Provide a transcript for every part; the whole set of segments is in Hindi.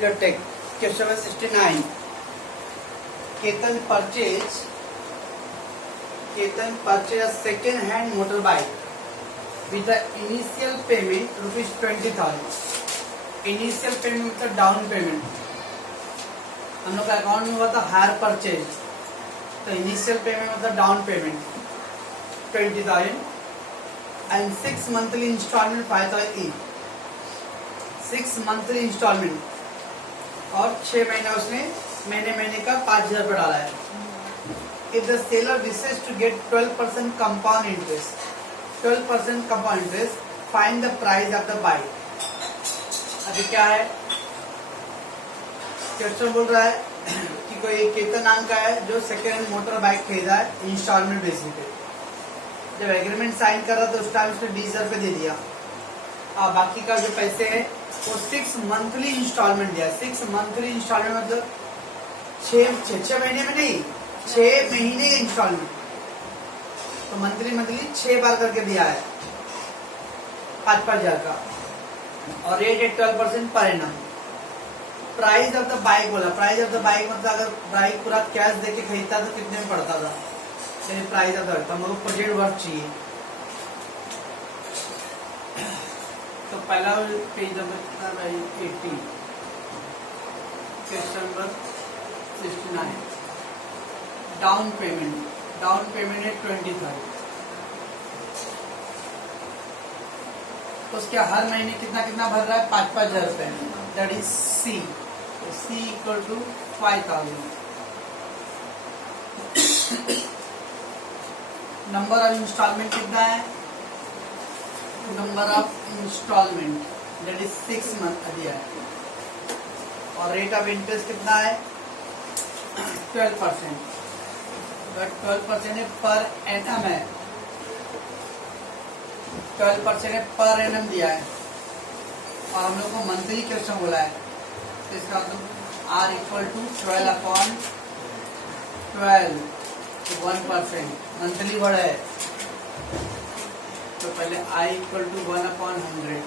Your take. Question number 69. Ketan purchased a second-hand motorbike with the initial payment rupees 20,000. Initial payment मतलब डाउन पेमेंट. हम लोग का अकाउंट में हुआ था हायर परचेज, तो इनिशियल पेमेंट मतलब down payment 20,000 and 6 monthly instalment 5,000 each. 6 monthly instalment और 6 महीना उसने महीने का 5,000 रुपये डाला है. If the seller wishes to get 12% compound interest, 12% compound interest, find the price of the bike. अभी क्या है, क्वेश्चन बोल रहा है कि कोई केतन नाम का है जो सेकेंड हैंड मोटर बाइक खरीदा है इंस्टॉलमेंट बेसिस पे. जब एग्रीमेंट साइन कर रहा था उस टाइम उसने 20,000 रुपये दे दिया. और बाकी का जो पैसे है वो 6 मंथली इंस्टॉलमेंट दिया. 6 मंथली इंस्टॉलमेंट मतलब 6 महीने में नहीं, 6 महीने इंस्टॉलमेंट. तो मंथली 6 बार करके दिया है 5,000 का. और रेट है 12% per annum. Price of the bike बोला. प्राइस ऑफ द बाइक मतलब अगर बाइक पूरा कैश देके खरीदता तो कितने में पड़ता था. प्राइस ऑफ द हम लोग प्रेजेंट वर्क चाहिए. तो पहला page number 80, question number 69. Down payment है 20,000. तो उसके हर महीने कितना भर रहा है 5,000 रुपए. That is C. C equal to 5,000. Number of instalment कितना है, number of instalment that is 6 month दिया है. और रेट ऑफ इंटरेस्ट कितना है 12%. 12% है पर एनम है. 12% है पर एनम दिया है. और हम लोग को मंथली क्वेश्चन बोला है, तो इसका मतलब R equal to 12/12 1% monthly word है. तो पहले I इक्वल टू 1/100.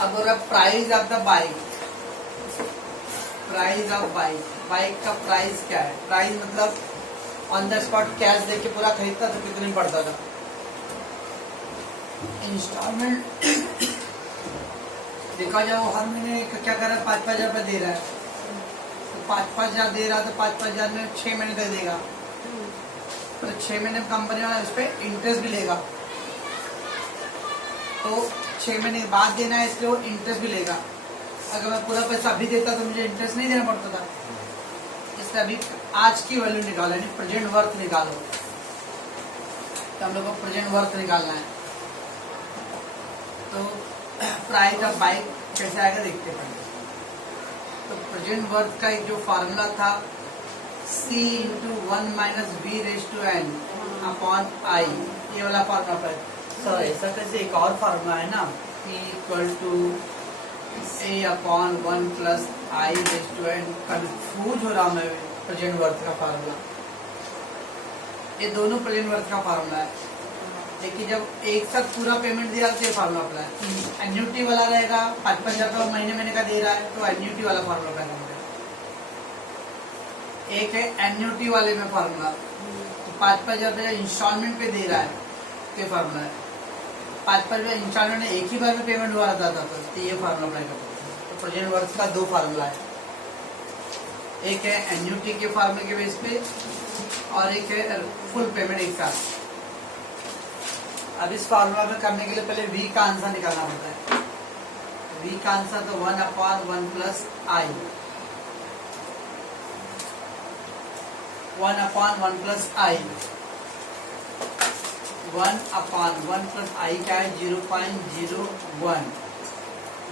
अब price of the bike. Price of bike का प्राइस क्या है. प्राइस मतलब ऑन द स्पॉट कैश देके पूरा खरीदता तो कितने में पड़ता था. इंस्टॉलमेंट देखा जाओ हर महीने क्या कर रहा है 5,000 रुपये दे रहा है. तो 5,000 दे रहा है तो 5,000 में 6 महीने दे देगा. तो 6 महीने कंपनी वाला उस पर इंटरेस्ट भी लेगा. तो 6 महीने के बाद देना है इसलिए वो इंटरेस्ट भी लेगा. अगर मैं पूरा पैसा अभी देता तो मुझे इंटरेस्ट नहीं देना पड़ता था. इसलिए अभी आज की वैल्यू निकालो, यानी प्रेजेंट वर्थ निकालो. तो हम लोग को प्रेजेंट वर्थ निकालना है. तो प्राइस ऑफ बाइक कैसे आएगा देखते हैं. तो प्रेजेंट वर्थ का एक जो फार्मूला था C into 1 minus V/n upon I, ये वाला फार्मूला पर. सर ऐसा कैसे, एक और फार्मूला है ना P equal to A upon 1 plus I/n. Confuse हो रहा मैं प्रेजेंट वर्थ का फार्मूला. ये दोनों प्रेजेंट वर्थ का फार्मूला है. लेकिन जब एक साथ पूरा पेमेंट दिया तो ये फार्मूला अप्लाई. एन्यूटी वाला रहेगा 5,000 रुपये महीने का दे रहा है तो एन्यूटी वाला फार्मूला अप्लाई करेंगे. एक है एन्यूटी वाले में फार्मूला, तो 5,000 रुपये इंस्टॉलमेंट पे दे रहा है तो ये फार्मूला है. 5,000 रुपये इंस्टॉलमेंट में एक ही बार में पेमेंट हुआ था तो ये फार्मूला अप्लाई करते हैं. तो प्रेजेंट वर्थ का 2 फार्मूला है. एक है एन्यूटी के फार्मूले के बेस पे और एक है फुल पेमेंट एक साथ. अब इस फार्मूला में करने के लिए पहले V का आंसर निकालना पड़ता है. V का आंसर तो 1/1 plus I. 1/1 plus I. 1/1 plus I क्या है 0.01.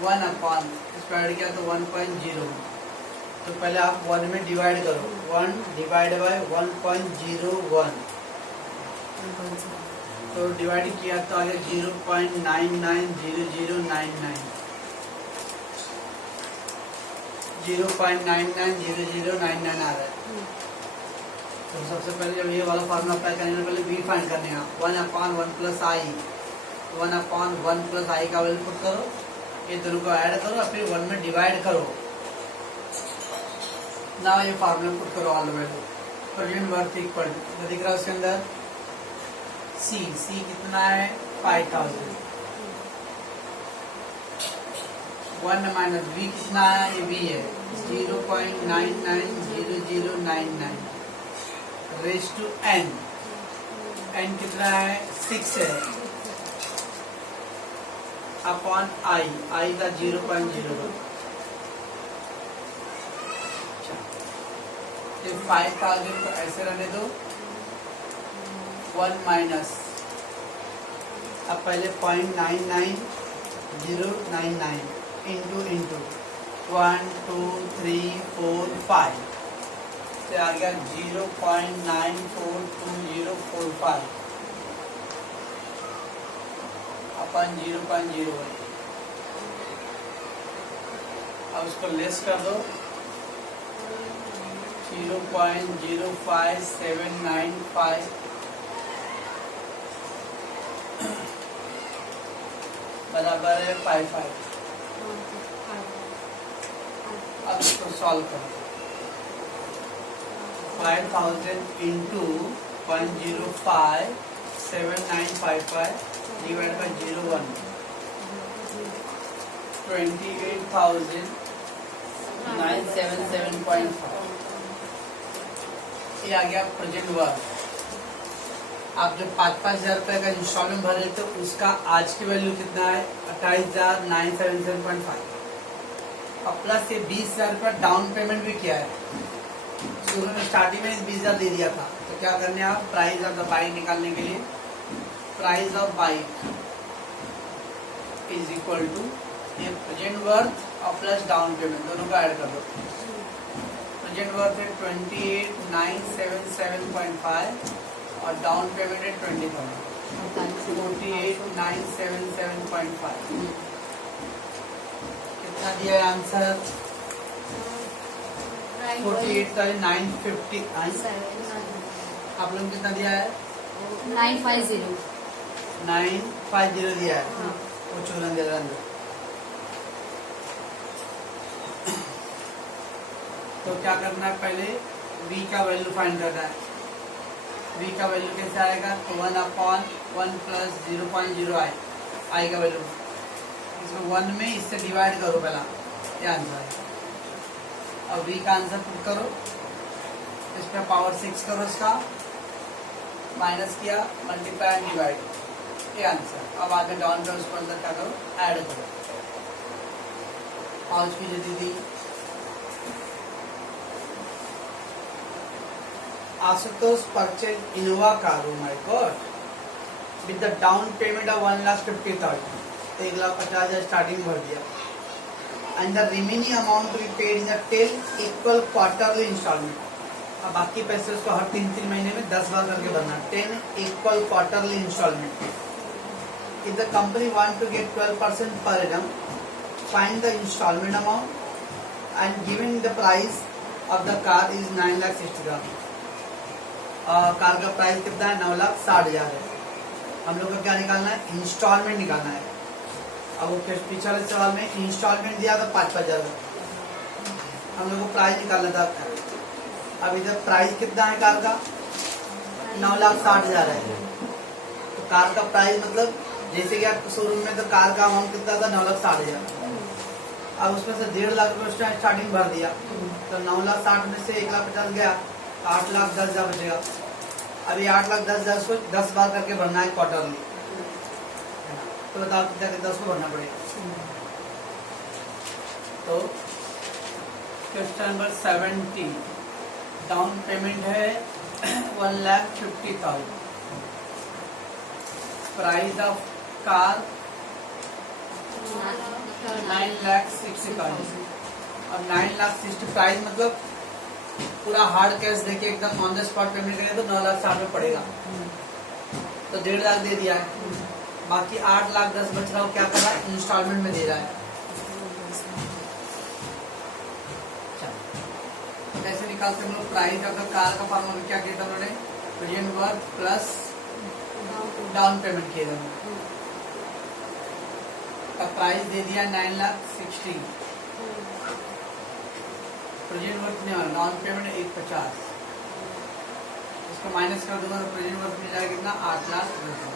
1/, इसको ऐड किया तो 1.0. तो पहले आप 1 में डिवाइड करो. 1 डिवाइड बाय 1.01. तो डिवाइड किया तो आ गया 0.990099. 0.990099 आ रहा है. तो सबसे पहले जब ये वाला फार्मूला अप्लाई करने से पहले V फाइंड करने का 1/1 प्लस I. 1/1 प्लस I का वैल्यू पुट करो. ये दोनों को ऐड करो और फिर 1 में डिवाइड करो। ना ये फार्मूला पुट करो all the value. Present worth equal to दिख रहा है उसके अंदर सी कितना है 5000। 1 माइनस बी कितना है, ये बी है 0.990099 रेज टू एन कितना है 6 है अपॉन आई का 0.01। 5000 को ऐसे रहने दो 1 माइनस अब पहले 0.99099 इंटू 1 2 3 4 5 से आ गया 0.942045 अपन 0.01। अब उसको लेस कर दो 0.05795 बराबर है 55। अब इसको सॉल्व करो 5000 इंटू 0.057955 डिवाइड बाई 01 28,977.5 ये आ गया प्रेजेंट वर्थ। आप जो 5,000 रुपए का इंस्टॉलमेंट भर रहे थे उसका आज की वैल्यू कितना है 28,977.5 और प्लस ये 20,000 रुपया डाउन पेमेंट भी किया है। शुरू में स्टार्टिंग में 20,000 दे दिया था तो क्या करने आप प्राइस ऑफ द बाइक निकालने के लिए price of bike is equal to ये प्रेजेंट वर्थ और प्लस डाउन पेमेंट दोनों का ऐड कर दो। प्रेजेंट वर्थ है 28,977.5 और डाउन पेमेंट है 20,000 48,977.5 कितना दिया है आंसर 48,950। आप लोग कितना दिया है 950 दिया है वो चूरन दे रहा है। तो क्या करना है पहले v का वैल्यू फाइंड करना है। v का वैल्यू कैसे आएगा तो 1/1 प्लस 0.0 आई का वैल्यू इसमें 1 में इससे डिवाइड करो पहला ये आंसर है। अब v का आंसर पुट करो इस पर पावर 6 करो इसका माइनस किया मल्टीप्लाई एंड डिवाइड ये आंसर। अब आगे डाउन करो उसको अंदर क्या करो ऐड करो। पाउच की जो दीदी Ashutosh purchased Innova car, oh my God, with the down payment of 1,50,000. तो 1,50,000 स्टार्टिंग भर दिया and the remaining amount to be paid in the 10 equal quarterly installment। अब बाकी पैसे उसको हर 3-3 महीने में 10 बार करके भरना 10 equal quarterly installment। If the company want to get 12% per annum, find the installment amount and given the price of the car is 9,60,000। Car का प्राइस कितना है 9,60,000 है। हम लोग को क्या निकालना है इंस्टॉलमेंट निकालना है। अब वो पीछे वाले सवाल में इंस्टॉलमेंट दिया था 5,000 हम लोग को प्राइस निकालना था। अब इधर प्राइस कितना है कार का 9,60,000 है। तो कार का प्राइस मतलब जैसे कि आपको शोरूम में तो कार का अमाउंट कितना था 9,60,000। अब उसमें से 1.5 लाख रुपये स्टार्टिंग भर दिया तो 9,60,000 में से 1,50,000 गया 8,10,000 बचेगा। अभी 8,10,000 को 10 बार करके भरना है क्वार्टरली। तो बताओ कितना कितना उसको भरना पड़ेगा। तो क्वेश्चन नंबर 70 डाउन पेमेंट है 1,50,000 प्राइस ऑफ कार 9,60,000 और 9,60,000 प्राइस मतलब पूरा हार्ड कैश देके एकदम ऑन द स्पॉट पेमेंट करें तो 9,60,000 में पड़ेगा। तो 1.5 लाख दे दिया है बाकी 8,10,000 बच रहा हो क्या कर रहा है इंस्टॉलमेंट में दे रहा है। कैसे निकालते हम लोग प्राइस ऑफ द कार का फॉर्मूला क्या किया था उन्होंने present worth plus down payment किया था। का प्राइस दे दिया 9,60,000। प्रेजेंट वर्थ नहीं होगा, डाउन पेमेंट 150, इसको माइनस कर दूंगा तो प्रेजेंट वर्थ मिल जाएगा कितना 8,10,000।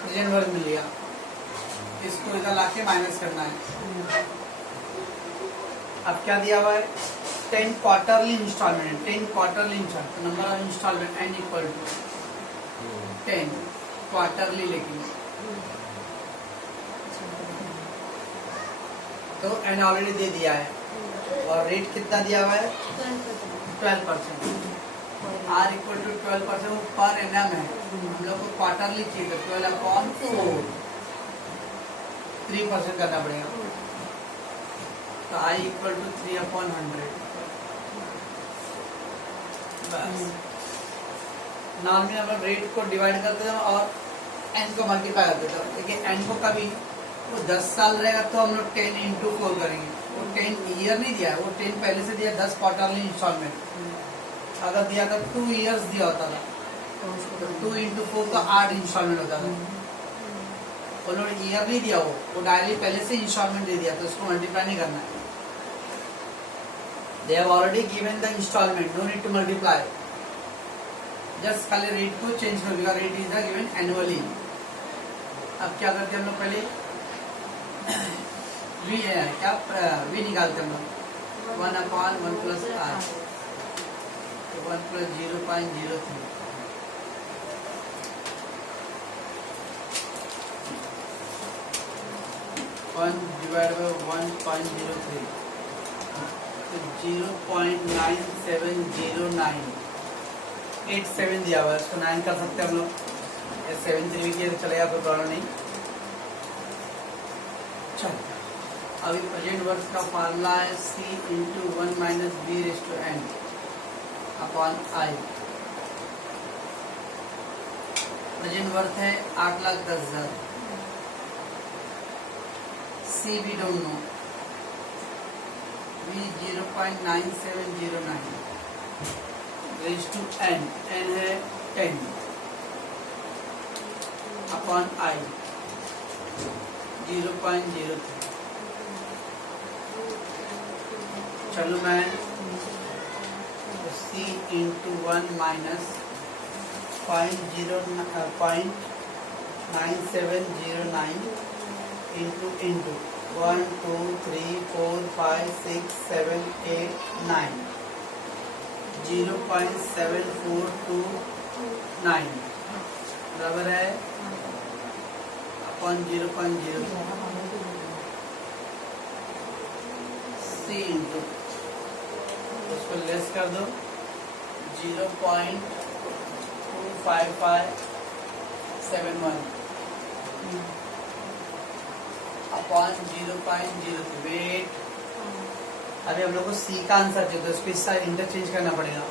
प्रेजेंट वर्थ मिल गया, इसको इधर लाके माइनस करना है। अब क्या दिया हुआ है 10 quarterly instalment, 10 quarterly instalment, number of instalment n equal to 10 quarterly, लेकिन तो n ऑलरेडी दे दिया है और रेट कितना दिया हुआ है 12%। r इक्वल टू 12%, वो पर एनएम है, हम लोग को क्वार्टरली चाहिए, 12/4 3% करना पड़ेगा, तो i इक्वल टू 3/100। बस नॉर्मली हम लोग रेट को डिवाइड करते हैं और n को मल्टीप्लाई कर देते हैं। देखिए n को कभी वो 10 साल रहेगा तो हम लोग 10 इंटू 4 करेंगे, वो 10 ईयर नहीं दिया है, वो 10 पहले से दिया 10 क्वार्टरली इंस्टॉलमेंट। अगर दिया था 2 इयर्स दिया होता था तो 2 इंटू 4 का 8 इंस्टॉलमेंट होता था। वो लोग ईयर नहीं दिया, वो डायरेक्टली पहले से इंस्टॉलमेंट दे दिया, तो उसको मल्टीप्लाई नहीं करना है। They have already given the installment, no need to multiply. Just खाली रेट को चेंज कर देगा, रेट इज गिवन एनुअली। अब क्या करते हैं हम लोग, पहले वी निकालते हैं हम लोग 1/1 plus r, 1 plus 0.03, one divide by 1.03, 0.970987 दिया हुआ है, इसको 9 कर सकते हैं हम लोग, 7 3 किया तो चलेगा, कोई प्रॉब्लम नहीं। चलो अभी प्रेजेंट वर्थ का फार्मूला है c into 1 minus b raise to n upon i। Present worth है 8,10,000, c we don't know, v 0.9709 raise to n, n है 10 अपॉन i 0.03। चलो मैं c इंटू 1 माइनस 0.9709 इंटू 1 2 3 4 5 6 7 8 9 0.7429 बराबर है अपॉन 0.0 c इंटू, उसको लेस कर दो 0.25571 अपॉन 0.03। वेट, अभी हम लोग को सी का आंसर चाहिए तो इसको इस साइड इंटरचेंज करना पड़ेगा।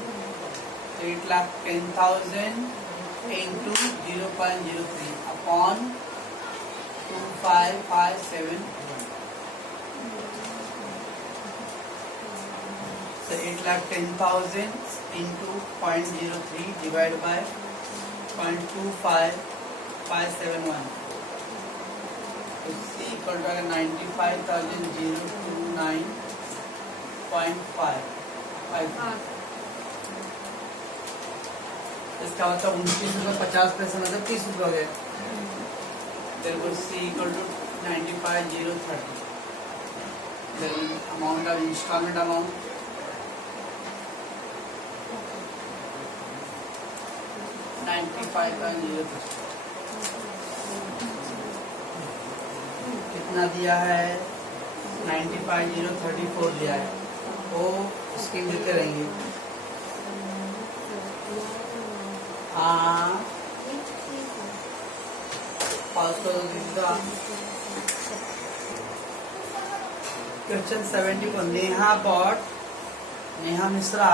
8,10,000 into 0.03 upon 2557, so 8,10,000 into 0.03 divided by 0.25571, so C equal to 95,029.5। इसका मतलब 29.50 मतलब 30 रुपये हो गए। Therefore C equal to 95,030। Then amount of installment amount कितना दिया है 95,034 दिया है, वो स्कीम देते रहेंगे। हाँ question 74 Neha Mishra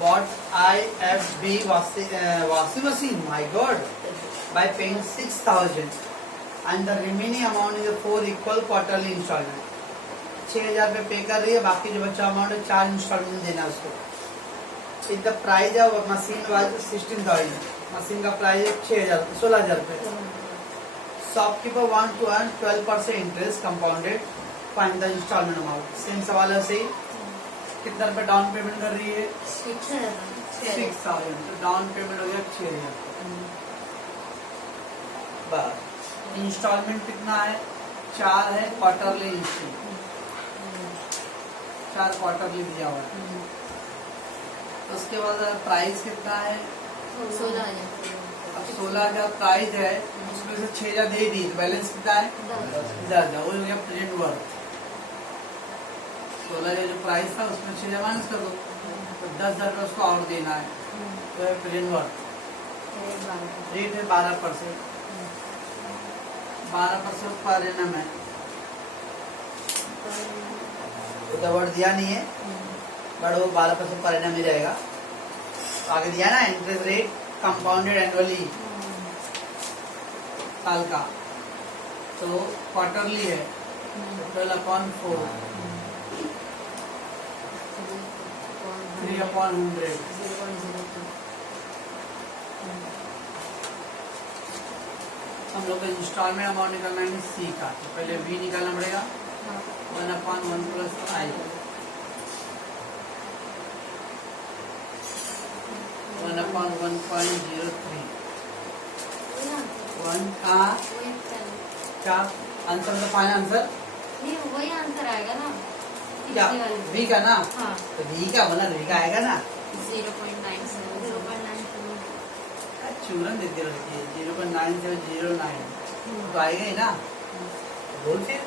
bought IFB washing machine, my god, by paying 6,000 and the remaining amount is 4 equal quarterly installment। 6,000 पे पे कर रही है, बाकी जो बच्चा अमाउंट है 4 इंस्टॉलमेंट देना उसको। If the price of machine was 16,000, machine का प्राइस 16,000 रुपये। Shopkeeper want to earn 12% interest compounded, find the instalment amount. Same सवाल है, सही। कितना रुपए डाउन पेमेंट कर रही है? 6,000। तो डाउन पेमेंट हो गया 6,000। बस इंस्टॉलमेंट कितना है? 4 है, क्वार्टरली इंस्टॉलमेंट 4 क्वार्टरली दिया हुआ है। उसके बाद प्राइस कितना है? 16,000। अब 16,000 प्राइस है, उसमें से 6,000 दे दी, तो बैलेंस कितना है? 10,000। वो हो गया प्रेजेंट वर्थ। 16,000 जो प्राइस था उसमें 6,000 माइनस कर दो, तो 10,000 का उसको और देना है, तो है प्रेजेंट वर्थ। रेट है 12%। 12% पर एनम है, तो वर्ड दिया नहीं है, बट वो 12% पर एनम ही रहेगा। आगे दिया ना इंटरेस्ट रेट कंपाउंडेड एनुअली, साल का, तो क्वार्टरली है, 12/4 3/100। हम लोग को इंस्टॉलमेंट अमाउंट निकालना है सी का, तो पहले वी निकालना पड़ेगा 1/1 + I, 1/1.03। 1 का क्या आंसर? तो फाइनल आंसर नहीं, वही आंसर आएगा ना क्या? वी का ना? हाँ। तो वी का मतलब वी का आएगा ना? 0.97 चूरन देते रखिए 0.9709, तो आएगा ही ना? बोल फिर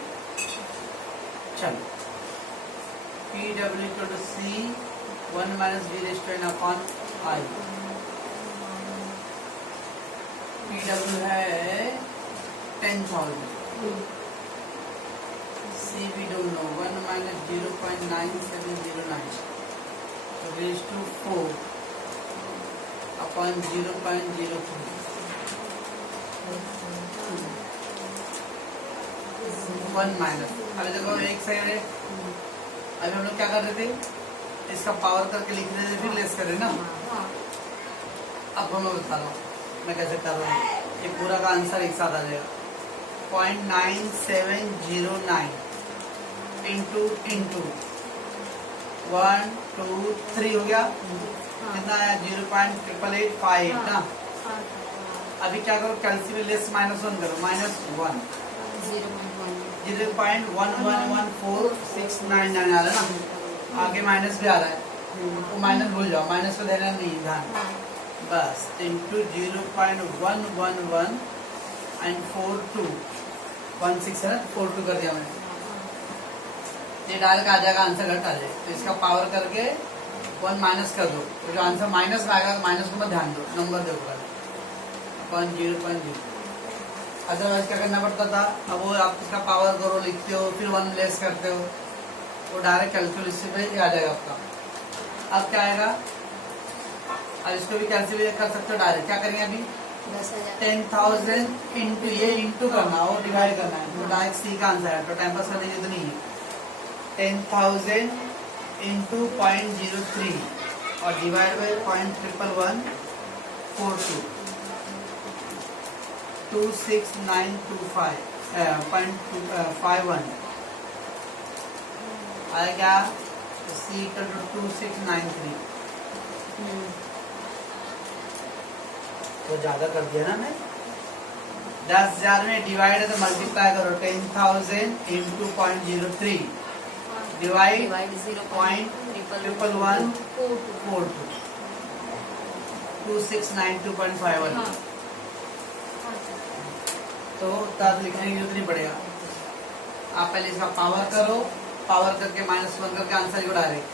चलो। PW = C 1 - V/N/I। PW है 10,000। C we don't know, 1 - 0.9709, so raised to 4 upon 0.03। 1 minus, अभी देखो एक सेकंड है, अभी हम लोग क्या कर रहे थे? इसका पावर करके लिख रहे थे, फिर लेस कर रहे ना। अब हम लोग बता रहा हूँ मैं कैसे कर रहा हूँ, ये पूरा का आंसर एक साथ आ जाएगा। 0.9709 इंटू 1 2 3 हो गया, कितना आया? 0.885 ना। अभी क्या करो, कैलकुलेट लेस -1 करो, -1 0.111469 आ रहा है ना, आगे माइनस भी आ रहा है, वो माइनस भूल जाओ, माइनस को देना नहीं ध्यान, बस। इंटू 0.111 एंड 4216 है ना, 42 कर दिया मैंने, ये डायरेक्ट आ जाएगा, आंसर घट आ जाए। तो इसका पावर करके 1 माइनस कर दो, तो जो आंसर माइनस में आएगा, माइनस को मत ध्यान दो, नंबर दो पॉइंट 0.0। अदरवाइज क्या करना पड़ता था? अब वो आप इसका पावर करो, लिखते हो, फिर 1 लेस करते हो, वो डायरेक्ट कैलकुलेशन पे आ जाएगा आपका। अब क्या आएगा? अब इसको भी कैलकुलेट कर सकते हो डायरेक्ट। क्या करेंगे अभी? 10,000 इंटू, ये इंटू करना और डिवाइड करना है, तो डायरेक्ट सी का आंसर है, तो टाइम पास करने की तो नहीं है। 10,000 इंटू 0.03 और डिवाइड बाई 0.11142 26925.51 आएगा। C = 2693। तो ज्यादा कर दिया ना मैं। 10,000 में डिवाइड है तो मल्टीप्लाई करो, 10,000 इंटू 0.03 डिवाइड 0.11142 2692.51। तो तब लिखने की जरूरत नहीं पड़ेगा, आप पहले इसका पावर करो, पावर करके -1 करके आंसर को डायरेक्ट,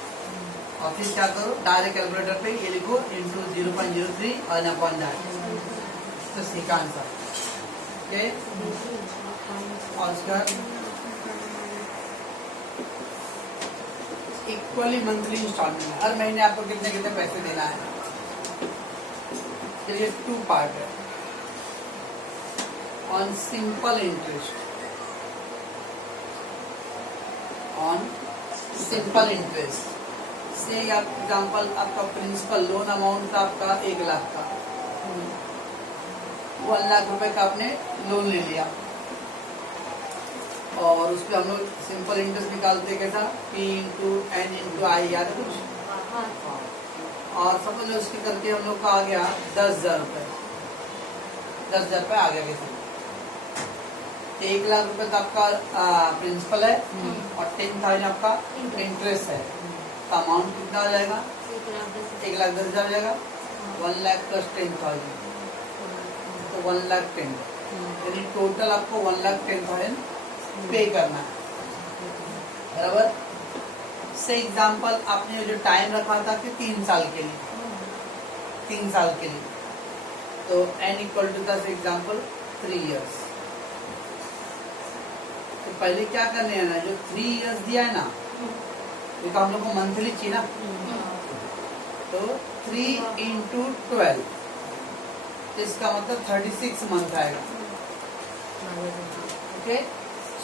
और फिर क्या करो, डायरेक्ट कैलकुलेटर पे ये लिखो इंटू 0.03 और अपॉन दैट, तो सी का आंसर। ओके, और उसका इक्वली मंथली इंस्टॉलमेंट, हर महीने आपको कितने कितने पैसे देना है। चलिए 2 पार्ट है। On simple interest, on simple interest से एग्जाम्पल, आपका प्रिंसिपल लोन अमाउंट था आपका 1 लाख का, 1 लाख रुपए का आपने लोन ले लिया और उस पर हम लोग सिंपल इंटरेस्ट निकालते कैसा, P इंटू एन इंटू आई, याद है कुछ? हाँ। और समझ लो उसके करके हम लोग का आ गया 10,000 रुपए, 10,000 रुपए आ गया कैसे। 1 लाख रुपए तो आपका प्रिंसिपल है और 10,000 आपका इंटरेस्ट है, तो अमाउंट कितना आ जाएगा? 1,10,000 हो जाएगा। 1 लाख प्लस 10,000 तो 1,10,000, यानी टोटल आपको 1,10,000 पे करना है, बराबर। से एग्जाम्पल आपने जो टाइम रखा था कि 3 साल के लिए, 3 साल के लिए, तो n इक्वल टू था एग्जाम्पल 3 इयर्स। तो पहले क्या करने है ना, जो 3 इयर्स दिया है ना, तो हम लोग को मंथली चाहिए ना, तो 3 इंटू 12, इसका मतलब 36 मंथ आएगा। ओके,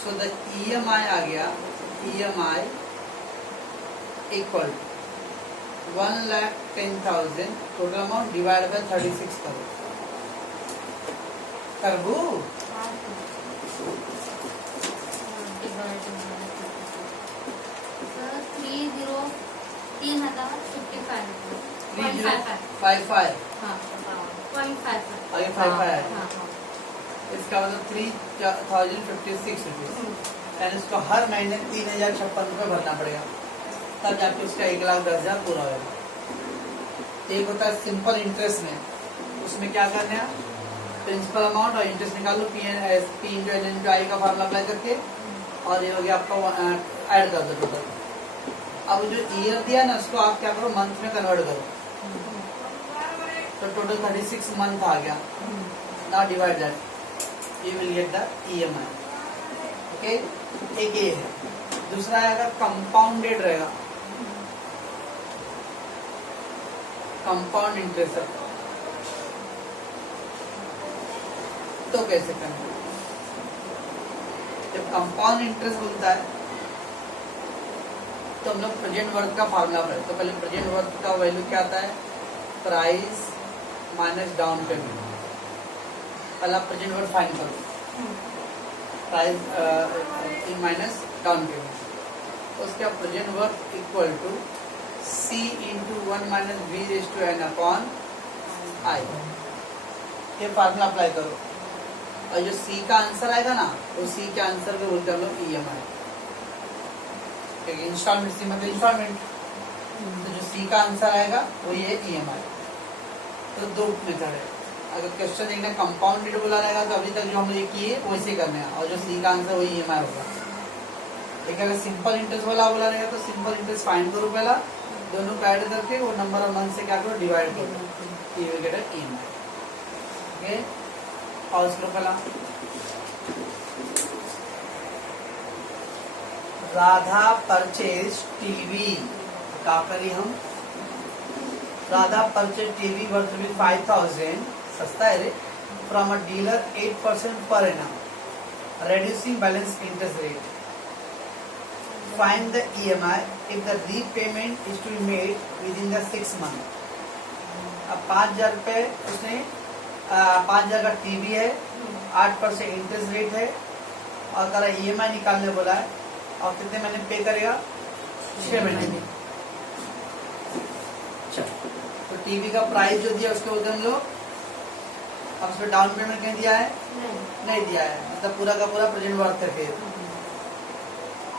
सो द EMI आ गया, EMI equal 1,10,000 total amount divide by 36 करो, करबू। आगे 55 इसका मतलब 3,056 रुपीज, यानी इसको हर महीने 3,056 रुपये भरना पड़ेगा, तब जाके उसका 1,10,000 पूरा होगा। एक होता है सिंपल इंटरेस्ट में, उसमें क्या करना है, प्रिंसिपल अमाउंट और इंटरेस्ट निकालो, P इंटू एन इंटू आई का फार्मूला अप्लाई करके, और ये हो गया आपका ऐड कर दो टोटल। अब जो ईयर दिया ना, उसको आप क्या करो, मंथ में कन्वर्ट करो, तो टोटल 36 मंथ आ गया। Now divide that, you will get the EMI। Okay, एक ये है। दूसरा आएगा कंपाउंडेड रहेगा, कंपाउंड इंटरेस्ट। तो कैसे करना, जब कंपाउंड इंटरेस्ट बोलता है तो हम लोग प्रेजेंट वर्थ का फार्मूला पढ़े। तो पहले प्रेजेंट वर्थ का वैल्यू क्या आता है, प्राइस माइनस डाउन पेमेंट। पहला प्रेजेंट वर्थ फाइंड करो, प्राइस माइनस डाउन पेमेंट, उसका present worth equal to C into 1 minus V raise to n upon I। ये फार्मूला अप्लाई करो, और जो C का आंसर आएगा ना, वो C के आंसर को बोलते हैं लोग EMI। इंस्टॉलमेंट, C मतलब इंस्टॉलमेंट, तो जो C का आंसर आएगा वो ये EMI। तो दो मेथड है, अगर क्वेश्चन देखना कंपाउंडेड बोला रहेगा तो अभी तक जो हम लोग किए वैसे करने हैं, और जो C का आंसर वही EMI होगा। एक अगर सिंपल इंटरेस्ट वाला बोला रहेगा तो सिंपल इंटरेस्ट फाइंड करो, पहला दोनों को ऐड करके वो नंबर ऑफ मंथ से क्या करो, डिवाइड करो, ये विल गेट EMI। ओके, और उसको पहला राधा परचेज टीवी, क्या करी हम, राधा परचेज टीवी वर्थ 5,000, सस्ता है रे, from a dealer 8% per annum, reducing balance interest rate. Find the EMI if the repayment is to be made within the 6 months. अब 5,000 रुपए उसने 5,000 का टीवी है, 8% इंटरेस्ट रेट है, और अगर EMI निकालने बोला है, और कितने महीने पे करेगा, 6 महीने। तो टीवी का प्राइस जो दिया उसके बोलते हम लोग, अब उसमें डाउन पेमेंट क्या दिया है, नहीं दिया है, मतलब पूरा का पूरा प्रेजेंट वर्थ है। फिर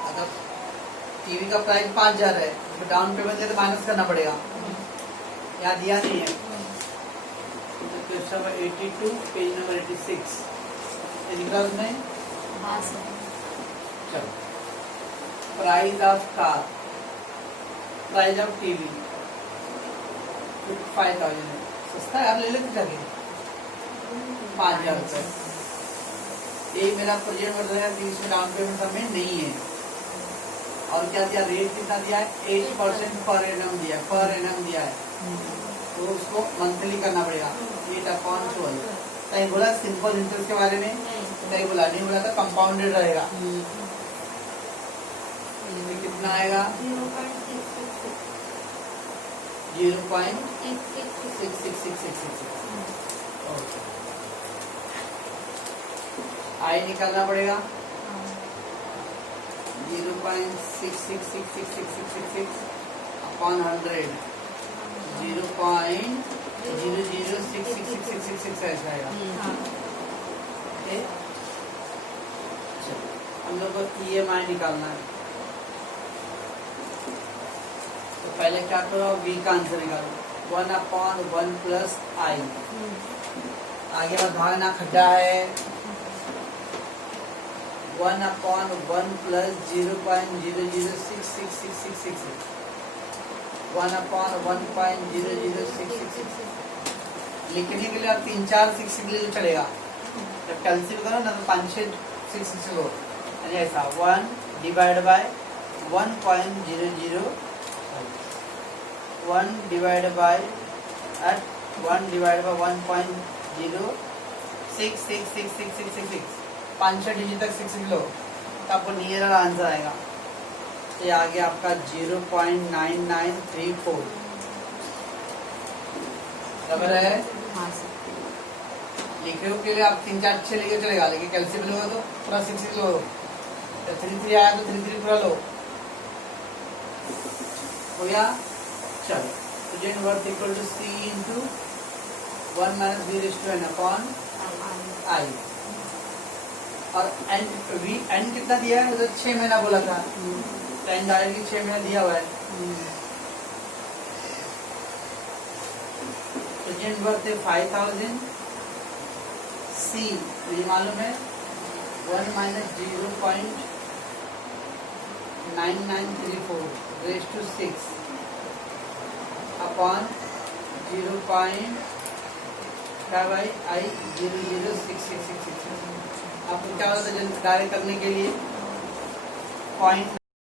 अगर टीवी का प्राइस 5,000 है, तो डाउन पेमेंट तो माइनस करना पड़ेगा, यहाँ दिया नहीं है। क्वेश्चन नंबर 82 पेज नंबर 86 निकला उसमें। चलो, price of car, price of TV 5,000 है, सस्ता है, आप ले लेते जाके 5,000 रुपए। ये मेरा प्रेजेंट वर्थ है कि इसमें डाउन पेमेंट हमें नहीं है, और क्या दिया, रेट कितना दिया है, 8% पर एनम दिया है, पर एनम दिया है, तो उसको मंथली करना पड़ेगा, 8/12। कहीं बोला सिंपल इंटरेस्ट के बारे में, कहीं बोला नहीं, बोला था कंपाउंडेड रहेगा। कितना आएगा, 0.666666। आई निकालना पड़ेगा हाँ। 0.666666 अपॉन 100 0.006666 ऐसा आएगा। हाँ। ओके, चलो हम लोग को EMI निकालना है। तो पहले क्या करो, V का आंसर निकालो 1/1 प्लस I। आगे बाद भागना खड्डा है 1/1 प्लस 0.006666 1/1.006666 लिखने के लिए आप 3-4 6 के लिए चलेगा, जब कैल्सियम करो ना तो 5-6 6 लो, यानी ऐसा 1 divide by 1.00 1 divide by 1/1.066666 5-6 digit तक 6 लो तो आपको नियर आंसर आएगा। तो ये आ गया आपका 0.9934 बराबर है। हाँ सर। लिखे के लिए आप 3-4 अच्छे लेके चलेगा, लेकिन कैल्सियम लोगे तो पूरा 6 लो, तो 3 आया तो 3 पूरा लो हो गया। चलो तो जेन worth equal to C into 1 minus V raise to n upon I। और n कितना दिया है, मतलब 6 महीना बोला था, तो n डायरेक्टली 6 महीना दिया हुआ है। तो जेन वर्थ है 5000, C मुझे मालूम है 1 माइनस 0.9934 रेज़ टू 6 अपॉन 0.006666। आपको क्या होता है डायरेक्ट करने के लिए 0.99